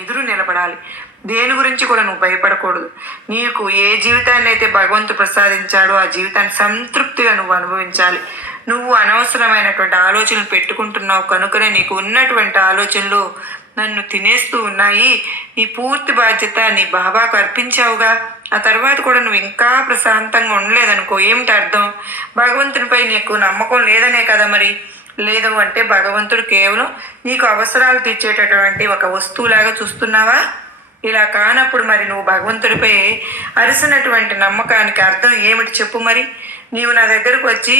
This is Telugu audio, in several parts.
ఎదురు నిలబడాలి. దేని గురించి కూడా నువ్వు భయపడకూడదు. నీకు ఏ జీవితాన్ని అయితే భగవంతుడు ప్రసాదించాడో ఆ జీవితాన్ని సంతృప్తిగా నువ్వు అనుభవించాలి. నువ్వు అనవసరమైనటువంటి ఆలోచనలు పెట్టుకుంటున్నావు కనుకనే నీకు ఉన్నటువంటి ఆలోచనలు నన్ను తినేస్తూ ఉన్నాయి. నీ పూర్తి బాధ్యత నీ బాబాకు అర్పించావుగా. ఆ తర్వాత కూడా నువ్వు ఇంకా ప్రశాంతంగా ఉండలేదనుకో, ఏమిటి అర్థం? భగవంతునిపై నీకు నమ్మకం లేదనే కదా మరి. లేదు అంటే భగవంతుడు కేవలం నీకు అవసరాలు తీర్చేటటువంటి ఒక వస్తువులాగా చూస్తున్నావా? ఇలా కానప్పుడు మరి నువ్వు భగవంతుడిపై అరిసినటువంటి నమ్మకానికి అర్థం ఏమిటి చెప్పు మరి. నీవు నా దగ్గరకు వచ్చి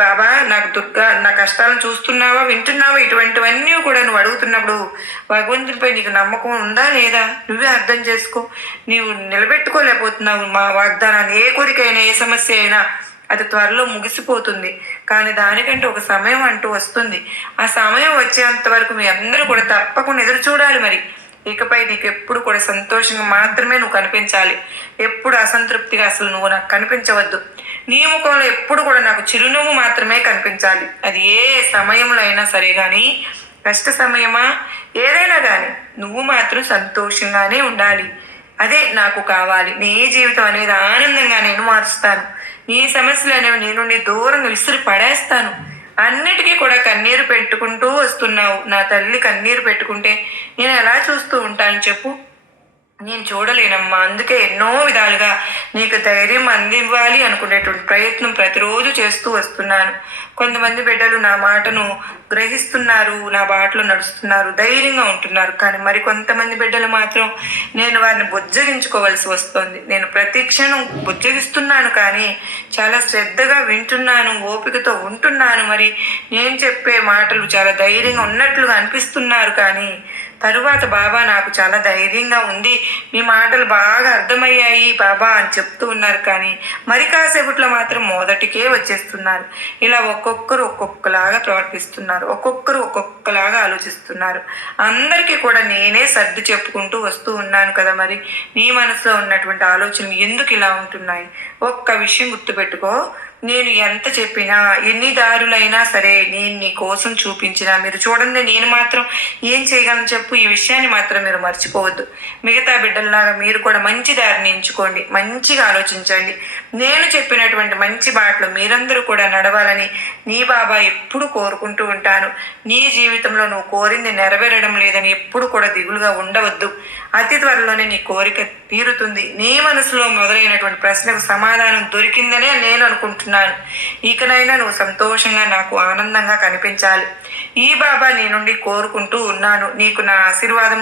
బాబా నాకు నా కష్టాలను చూస్తున్నావా, వింటున్నావా, ఇటువంటివన్నీ కూడా నువ్వు అడుగుతున్నప్పుడు భగవంతుడిపై నీకు నమ్మకం ఉందా లేదా నువ్వే అర్థం చేసుకో. నీవు నిలబెట్టుకోలేకపోతున్నావు మా వాగ్దానాన్ని. ఏ కోరికైనా ఏ సమస్య అయినా అది త్వరలో ముగిసిపోతుంది, కానీ దానికంటే ఒక సమయం అంటూ వస్తుంది. ఆ సమయం వచ్చేంత వరకు మీ అందరూ కూడా తప్పకుండా ఎదురు చూడాలి. మరి ఇకపై నీకు ఎప్పుడు కూడా సంతోషంగా మాత్రమే నువ్వు కనిపించాలి. ఎప్పుడు అసంతృప్తిగా అసలు నువ్వు నాకు కనిపించవద్దు. నీ ముఖంలో ఎప్పుడు కూడా నాకు చిరునవ్వు మాత్రమే కనిపించాలి. అది ఏ సమయంలో అయినా సరే కానీ, కష్ట సమయమా ఏదైనా కానీ నువ్వు మాత్రం సంతోషంగానే ఉండాలి. అదే నాకు కావాలి. నీ జీవితం అనేది ఆనందంగా నేను మారుస్తాను. నీ సమస్యలు అనేవి నీ నుండి దూరంగా విసిరి పడేస్తాను. అన్నిటికీ కూడా కన్నీరు పెట్టుకుంటూ వస్తున్నావు. నా తల్లి కన్నీరు పెట్టుకుంటే నేను ఎలా చూస్తూ ఉంటాను చెప్పు? నేను చూడలేనమ్మా. అందుకే ఎన్నో విధాలుగా నీకు ధైర్యం అందివ్వాలి అనుకునేటువంటి ప్రయత్నం ప్రతిరోజు చేస్తూ వస్తున్నాను. కొంతమంది బిడ్డలు నా మాటను గ్రహిస్తున్నారు, నా బాటలో నడుస్తున్నారు, ధైర్యంగా ఉంటున్నారు. కానీ మరి కొంతమంది బిడ్డలు మాత్రం నేను వారిని బుజ్జగించుకోవాల్సి వస్తుంది. నేను ప్రతి క్షణం బుజ్జగిస్తున్నాను, కానీ చాలా శ్రద్ధగా వింటున్నాను, ఓపికతో ఉంటున్నాను. మరి నేను చెప్పే మాటలు చాలా ధైర్యంగా ఉన్నట్లుగా అనిపిస్తున్నారు, కానీ తరువాత బాబా నాకు చాలా ధైర్యంగా ఉంది, మీ మాటలు బాగా అర్థమయ్యాయి బాబా అని చెప్తూ ఉన్నారు. కానీ మరి కాసేపట్లో మాత్రం మొదటికే వచ్చేస్తున్నారు. ఇలా ఒక్కొక్కరు ఒక్కొక్కలాగా ప్రవర్తిస్తున్నారు, ఒక్కొక్కరు ఒక్కొక్కలాగా ఆలోచిస్తున్నారు. అందరికీ కూడా నేనే సర్ది చెప్పుకుంటూ వస్తూ ఉన్నాను కదా. మరి నీ మనసులో ఉన్నటువంటి ఆలోచనలు ఎందుకు ఇలా ఉంటున్నాయి? ఒక్క విషయం గుర్తుపెట్టుకో. నేను ఎంత చెప్పినా, ఎన్ని దారులైనా సరే, నేను నీ కోసం చూపించినా మీరు చూడండి, నేను మాత్రం ఏం చేయగలను చెప్పు? ఈ విషయాన్ని మాత్రం మీరు మర్చిపోవద్దు. మిగతా బిడ్డల్లాగా మీరు కూడా మంచి దారిని ఎంచుకోండి, మంచిగా ఆలోచించండి. నేను చెప్పినటువంటి మంచి బాటలు మీరందరూ కూడా నడవాలని నీ బాబా ఎప్పుడు కోరుకుంటూ ఉంటాను. నీ జీవితంలో నువ్వు కోరింది నెరవేరడం లేదని ఎప్పుడు కూడా దిగులుగా ఉండవద్దు. అతి త్వరలోనే నీ కోరిక తీరుతుంది. నీ మనసులో మొదలైనటువంటి ప్రశ్నకు సమాధానం దొరికిందనే నేను అనుకుంటున్నాను. ఇకనైనా నువ్వు సంతోషంగా నాకు ఆనందంగా కనిపించాలి. ఈ బాబా నీ నుండి కోరుకుంటూ ఉన్నాను. నీకు నా ఆశీర్వాదం